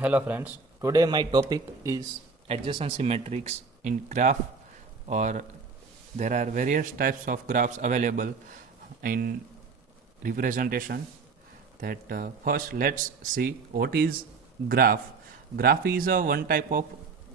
Hello friends, today my topic is adjacency matrix in graph, or there are various types of graphs available in representation. That first let's see what is graph. Graph is a one type of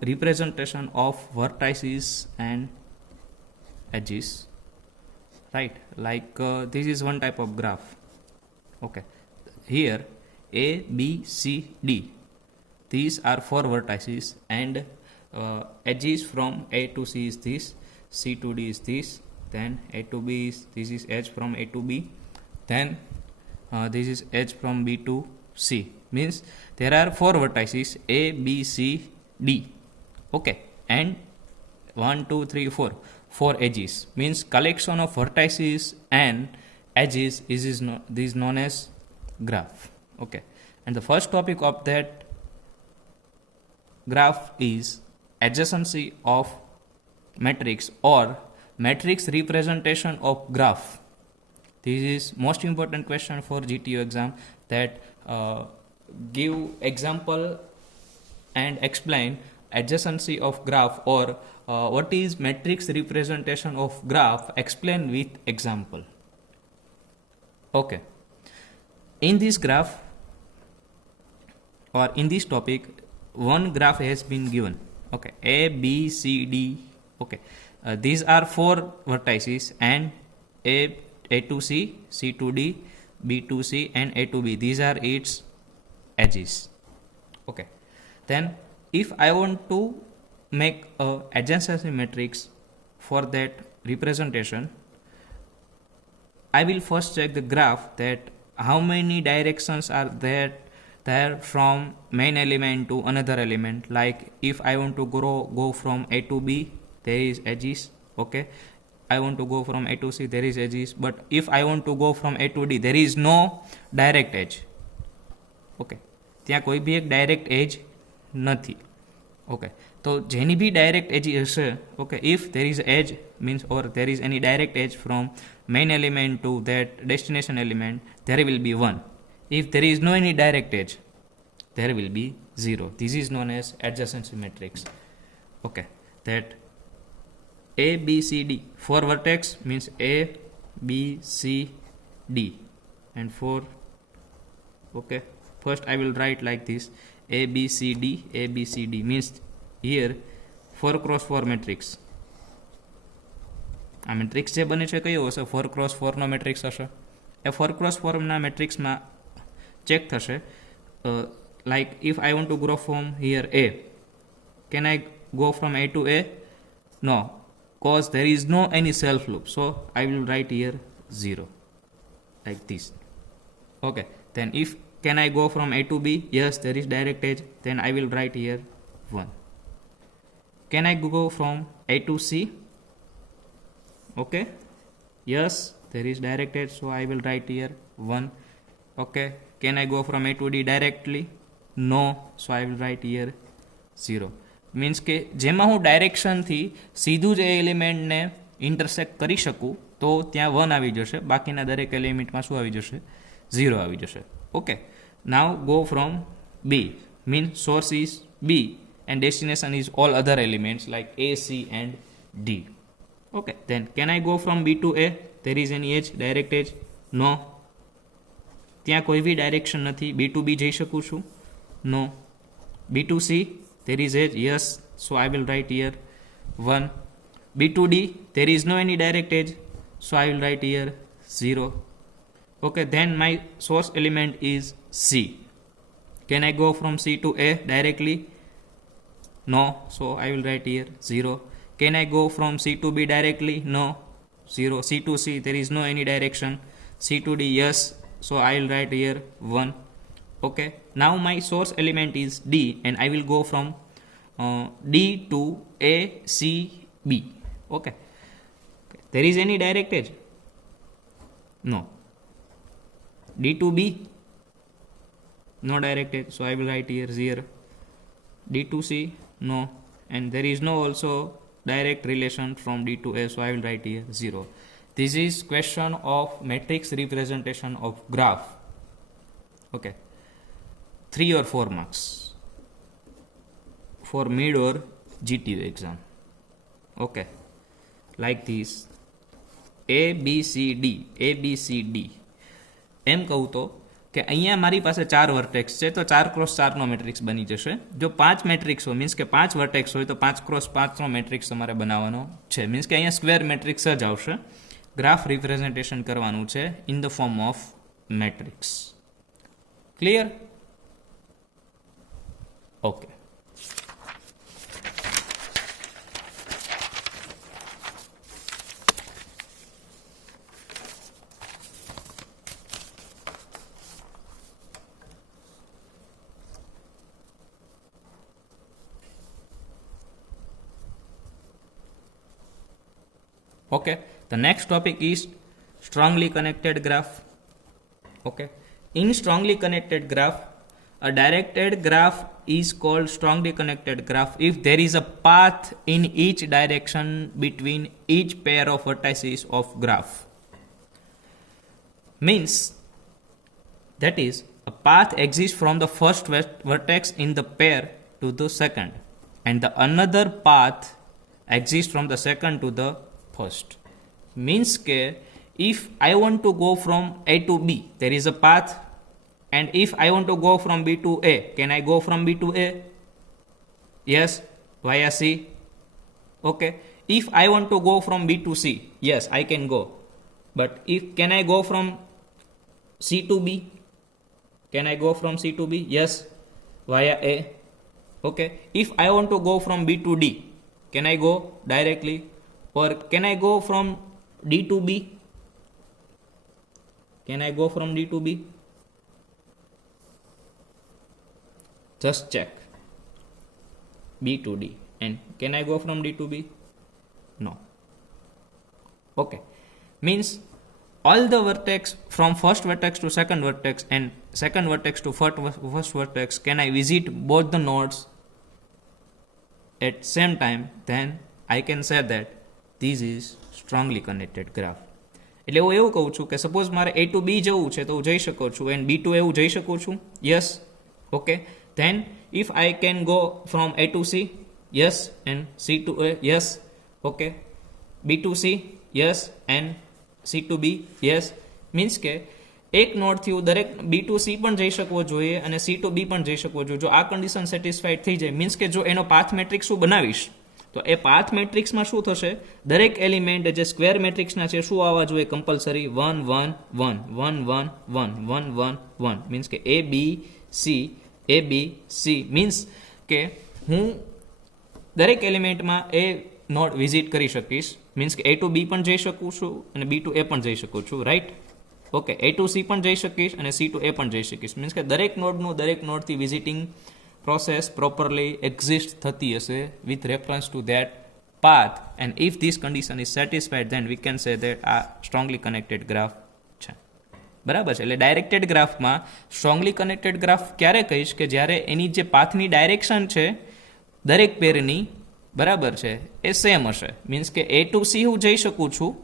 representation of vertices and edges, right? This is one type of graph. Okay, here A, B, C, D. These are four vertices, and edges from A to C is this, C to D is this, then A to B is this is edge from A to B, then this is edge from B to C. Means there are four vertices A, B, C, D. Okay, and 1, 2, 3, 4. Four edges means collection of vertices and edges is known as graph. Okay, and the first topic of that graph is adjacency of matrix or matrix representation of graph. This is most important question for GTO exam, that give example and explain adjacency of graph, or what is matrix representation of graph, explain with example. Okay, in this graph or in this topic, one graph has been given. Okay, A, B, C, D. Okay, these are four vertices, and A to C, C to D, B to C, and A to B. These are its edges. Okay, then if I want to make a adjacency matrix for that representation, I will first check the graph, that how many directions are there from main element to another element. Like if I want to go from A to B, there is edges. Okay, I want to go from A to C, there is edges. But if I want to go from A to D, there is no direct edge. Okay, ત્યાં કોઈ બી એક ડાયરેક્ટ એજ નથી. ઓકે, તો જેની બી ડાયરેક્ટ એજ હશે, okay, if there is edge means, or there is any direct edge from main element to that destination element, there will be 1. If there is no any direct edge, there will be 0. This is known as adjacency matrix. Okay, that A, B, C, D, 4 vertex means A, B, C, D, and 4. Okay, first I will write like this: A, B, C, D, A, B, C, D. Means here 4 cross 4 matrix. આ મેટ્રિક્સ જે બને છે કયો હશે? 4 cross 4 નો મેટ્રિક્સ હશે. એ 4 cross 4 ના મેટ્રિક્સમાં ચેક થશે. Like if I want to grow from here A, can I go from A to A? No, cause there is no any self loop, so I will write here 0, like this. Okay, then if can I go from A to B? Yes, there is direct edge, then I will write here 1. Can I go from A to C? Okay, yes, there is direct edge, so I will write here 1. Okay, can I go from A to D directly? No, so I will write here 0. મીન્સ કે જેમાં હું ડાયરેક્શનથી સીધું જ એ એલિમેન્ટને ઇન્ટરસેક્ટ કરી શકું તો ત્યાં 1 આવી જશે, બાકીના દરેક એલિમેન્ટમાં શું આવી જશે? 0 આવી જશે. ઓકે, નાવ go from B means source is B and destination is all other elements like A, C and D. Okay, then can I go from B to A? There is any edge, direct edge? No. ત્યાં કોઈ બી ડાયરેક્શન નથી. B to B જઈ શકું છું? No. B to C, there is edge? Yes, so I will write here 1. B to D, there is no any direct edge, so I will write here 0. Okay, then my source element is C. Can I go from C to A directly? No, so I will write here 0. Can I go from C to B directly? No, 0. C to C, there is no any direction. C to D, yes, so I will write here 1. Okay, now my source element is D, and I will go from D to A, C, B. Okay, there is any direct edge? No. D to B, no direct edge, so I will write here 0. D to C, no, and there is no also direct relation from D to A, so I will write here 0. This is question of matrix representation of graph. Okay, 3 or 4 marks. for mid or GTU exam. Okay, like this A B C D A B C D એમ કહું તો કે અહીંયા મારી પાસે 4 વર્ટેક્સ છે તો 4x4 નો મેટ્રિક્સ બની જશે. જો 5 મેટ્રિક્સ હોય મીન્સ કે 5 વર્ટેક્સ હોય તો 5x5 નો મેટ્રિક્સ તમારે બનાવવાનો છે. મીન્સ કે અહીંયા સ્ક્વેર મેટ્રિક્સ જ આવશે. ગ્રાફ રિપ્રેઝન્ટેશન કરવાનું છે in the form of matrix. Clear? Okay. Okay, the next topic is strongly connected graph. Okay, in strongly connected graph, a directed graph is called strongly connected graph if there is a path in each direction between each pair of vertices of graph. Means, that is, a path exists from the first vertex in the pair to the second, and the another path exists from the second to the first. Means ke if I want to go from A to B, there is a path, and if I want to go from B to A, can I go from B to A? Yes, via C. Okay. If I want to go from B to C, yes, I can go. But if can I go from C to B? Can I go from C to B? Yes, via A. Okay. If I want to go from B to D, can I go directly? Or can I go from D to B? Can I go from D to B? Just check. B to D. And can I go from D to B? No. Okay. Means all the vertex from first vertex to second vertex and second vertex to first vertex, can I visit both the nodes at same time? Then I can say that this is strongly connected graph. એટલે હું એવું કહું છું કે સપોઝ મારે A to B જવું છે તો હું જઈ શકું છું એન્ડ B to A હું જઈ શકું છું. Yes. Okay. Then if I can go from A to C, yes, and C to A, yes. Okay. B to C, yes, and C to B, yes. Means કે એક નોડથી હું દરેક B to C પણ જઈ શકવો જોઈએ અને C to B પણ જઈ શકવો જોઈએ. જો આ કન્ડિશન સેટિસ્ફાઈડ થઈ જાય મીન્સ કે જો એનો પાથ મેટ્રિક્સ હું બનાવીશ તો એ પાથ મેટ્રિક્સમાં શું થશે? દરેક એલિમેન્ટ જે સ્ક્વેર મેટ્રિક્સના છે શું આવવા જોઈએ? કમ્પલસરી 1 1 1 1 1 1 1 1 1. મીન્સ કે A B C A B C means કે હું દરેક એલિમેન્ટમાં એ નોડ વિઝિટ કરી શકીશ. મીન્સ કે A to B પણ જઈ શકું છું અને B to A પણ જઈ શકું છું. Right? Okay. A to C પણ જઈ શકીશ અને C to A પણ જઈ શકીશ. મીન્સ કે દરેક નોડથી વિઝિટિંગ process properly exists થતી હશે with reference to that path, and if this condition is satisfied then we can say that આ strongly connected graph છે. બરાબર છે? એટલે ડાયરેક્ટેડ ગ્રાફમાં સ્ટ્રોંગલી કનેક્ટેડ ગ્રાફ ક્યારે કહીશ કે જ્યારે એની જે પાથની ડાયરેક્શન છે દરેક પેરની બરાબર છે એ સેમ હશે. મીન્સ કે A to C હું જઈ શકું છું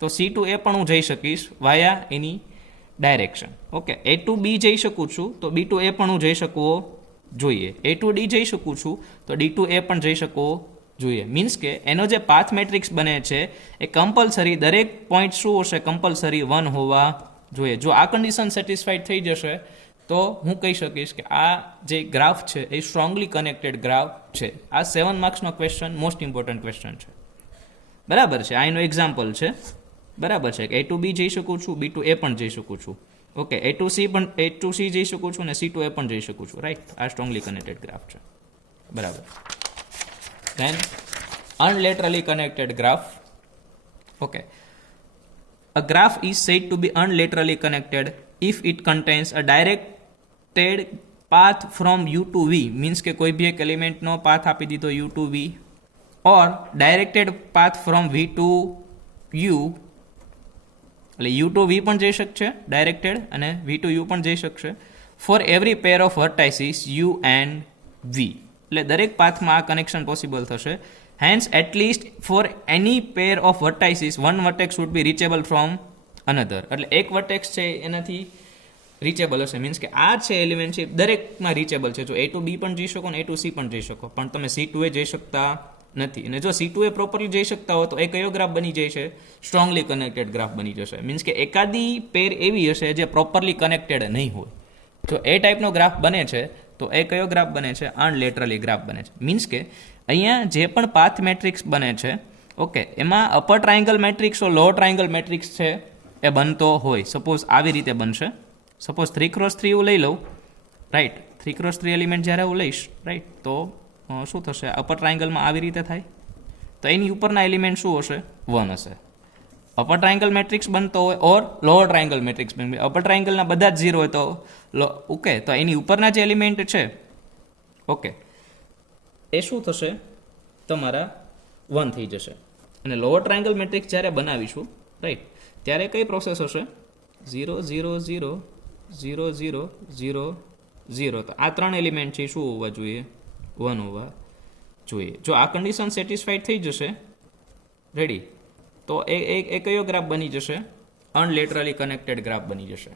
તો C to A પણ હું જઈ શકીશ via any direction. Okay. A to B જઈ શકું છું તો B to A પણ હું જઈ શકવો જોઈએ. A to D જઈ શકું છું તો D to A પણ જઈ શકવો જોઈએ. મીન્સ કે એનો જે પાથ મેટ્રિક્સ બને છે એ કમ્પલસરી દરેક પોઈન્ટ શું હશે? કમ્પલસરી 1 હોવા જોઈએ. જો આ કન્ડિશન સેટિસ્ફાઈડ થઈ જશે તો હું કહી શકીશ કે આ જે ગ્રાફ છે એ સ્ટ્રોંગલી કનેક્ટેડ ગ્રાફ છે. આ 7 માર્ક્સનો ક્વેશ્ચન મોસ્ટ ઇમ્પોર્ટન્ટ ક્વેશ્ચન છે. બરાબર છે? આ એનો એક્ઝામ્પલ છે. બરાબર છે? કે A to B જઈ શકું છું, B to A પણ જઈ શકું છું. ઓકે. A to C જઈ શકું છું અને C to A પણ જઈ શકું છું. રાઈટ? આ સ્ટ્રોંગલી કનેક્ટેડ ગ્રાફ છે. બરાબર. Then unlaterally connected graph. Okay. A graph is said to be unlaterally connected if it contains a directed path from U to V. Means કે કોઈ બી એક એલિમેન્ટનો પાથ આપી દીધો U to V, or directed path from V to U. એટલે U to V પણ જઈ શકશે ડાયરેક્ટેડ અને V to U પણ જઈ શકશે for every pair of vertices U and V. એટલે દરેક પાથમાં આ કનેક્શન પોસિબલ થશે. Hence at least for any pair of vertices one vertex would be reachable from another. એટલે એક વર્ટેક્સ છે એનાથી રીચેબલ હશે. મીન્સ કે આ છે એલિમેન્ટ છે દરેકમાં રીચેબલ છે. જો A to B પણ જઈ શકો ને A to C પણ જઈ શકો, પણ તમે C2 એ જઈ શકતા નથી. અને જો C2 એ પ્રોપરલી જઈ શકતા હો તો એ કયો ગ્રાફ બની જાય છે? સ્ટ્રોંગલી કનેક્ટેડ ગ્રાફ બની જશે. મીન્સ કે એકાદી પેર એવી હશે જે પ્રોપરલી કનેક્ટેડ નહીં હોય. જો એ ટાઈપનો ગ્રાફ બને છે તો એ કયો ગ્રાફ બને છે? અનલેટરલી ગ્રાફ બને છે. મીન્સ કે અહીંયા જે પણ પાથ મેટ્રિક્સ બને છે, ઓકે, એમાં અપર ટ્રાયંગલ મેટ્રિક્સ ઓ લોઅર ટ્રાયંગલ મેટ્રિક્સ છે એ બનતો હોય. સપોઝ આવી રીતે બનશે. સપોઝ 3x3 હું લઈ લઉં, રાઈટ. 3x3 એલિમેન્ટ જ્યારે હું લઈશ, રાઈટ, તો શું થશે? અપર ટ્રાયંગલમાં આવી રીતે થાય તો એની ઉપરના એલિમેન્ટ શું હશે? 1 હશે. અપર ટ્રાયંગલ મેટ્રિક્સ બનતો હોય ઓર લોઅર ટ્રાયંગલ મેટ્રિક્સ બનતો હોય. અપર ટ્રાયંગલના બધા જ 0 હોય તો ઓકે, તો એની ઉપરના જે એલિમેન્ટ છે, ઓકે, એ શું થશે? તમારા 1 થઈ જશે. અને લોઅર ટ્રાયંગલ મેટ્રિક્સ જ્યારે બનાવીશું, રાઈટ, ત્યારે કઈ પ્રોસેસ હશે? 0 0 0 0 0 0 0. તો આ 3 એલિમેન્ટ છે શું હોવા જોઈએ? 1 હોવા જોઈએ. જો આ કન્ડિશન સેટિસ્ફાઈડ થઈ જશે, રેડી, તો એ કયો ગ્રાફ બની જશે? અનલેટરલી કનેક્ટેડ ગ્રાફ બની જશે.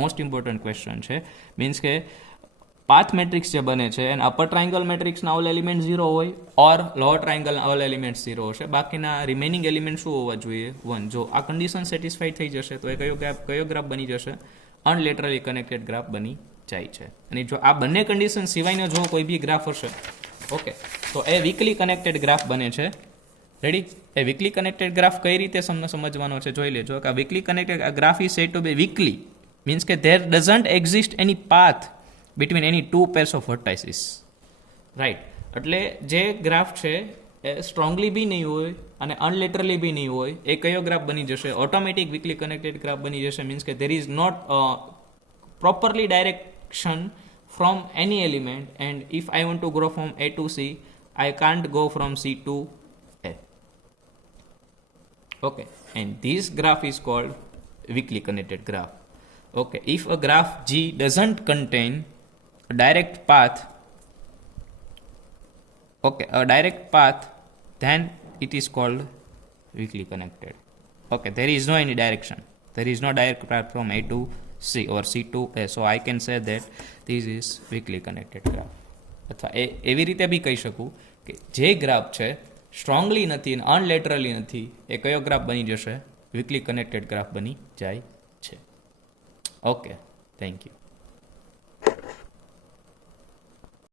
મોસ્ટ ઇમ્પોર્ટન્ટ ક્વેશ્ચન છે. મીન્સ કે પાથ મેટ્રિક્સ જે બને છે અને અપર ટ્રાયંગલ મેટ્રિક્સના ઓલ એલિમેન્ટ 0 હોય ઓર લોઅર ટ્રાયંગલના ઓલ એલિમેન્ટ 0 હશે. બાકીના રિમેનિંગ એલિમેન્ટ શું હોવા જોઈએ? 1. જો આ કન્ડિશન સેટિસ્ફાઈડ થઈ જશે તો એ કયો ગ્રાફ બની જશે? અનલેટરલી કનેક્ટેડ ગ્રાફ બની જાય છે. અને જો આ બંને કન્ડિશન સિવાયનો જો કોઈ બી ગ્રાફ હશે, ઓકે, તો એ વીકલી કનેક્ટેડ ગ્રાફ બને છે. રેડી? એ વીકલી કનેક્ટેડ ગ્રાફ કઈ રીતે સમજવાનો છે જોઈ લેજો. કે આ weakly connected graph is said to be weakly. Means કે there doesn't exist any path between any 2 pairs of vertices, right. એટલે જે ગ્રાફ છે એ સ્ટ્રોંગલી બી નહીં હોય અને અનલેટરલી બી નહીં હોય. એ કયો ગ્રાફ બની જશે? ઓટોમેટિક વીકલી કનેક્ટેડ ગ્રાફ બની જશે. મીન્સ કે there is not properly direction from any element, and if I want to grow from A to C, I can't go from C to A. Okay, and this graph is called weakly connected graph. Okay, if a graph G doesn't contain a direct path, okay, a direct path, then it is called weakly connected. Okay, there is no any direction. There is no direct path from A to C or C to A. So I can say that this is weakly connected graph. અથવા એવી રીતે બી કહી શકું કે જે ગ્રાફ છે સ્ટ્રોંગલી નથી અને અનલેટરલી નથી, એ કયો ગ્રાફ બની જશે? વીકલી કનેક્ટેડ ગ્રાફ બની જાય છે. Okay, thank you.